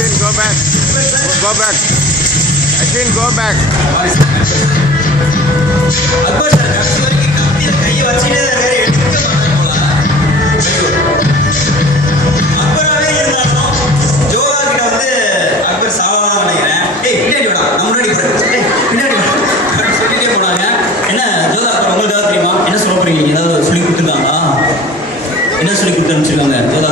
Ashwin, go back. Go back. Ashwin, go back. Akbar சார் கடைசி வரைக்கும் கம்பியில கையை வச்சுட்டே தான் இருக்காரு, எடுக்க மாட்டாங்க. அக்பராகவே இருந்தாலும் ஜோகா கிட்ட வந்து அக்பர் சாவாதான் நினைக்கிறேன். பின்னாடி வேணா நம்ம முன்னாடி பின்னாடி சொல்லிட்டே போனாங்க. என்ன ஜோதா அக்பர் உங்களுக்காக தெரியுமா? என்ன சொல்ல போறீங்க? ஏதாவது சொல்லி கொடுத்துருக்காங்களா? என்ன சொல்லி கொடுத்து அனுப்பிச்சிருக்காங்க ஜோதா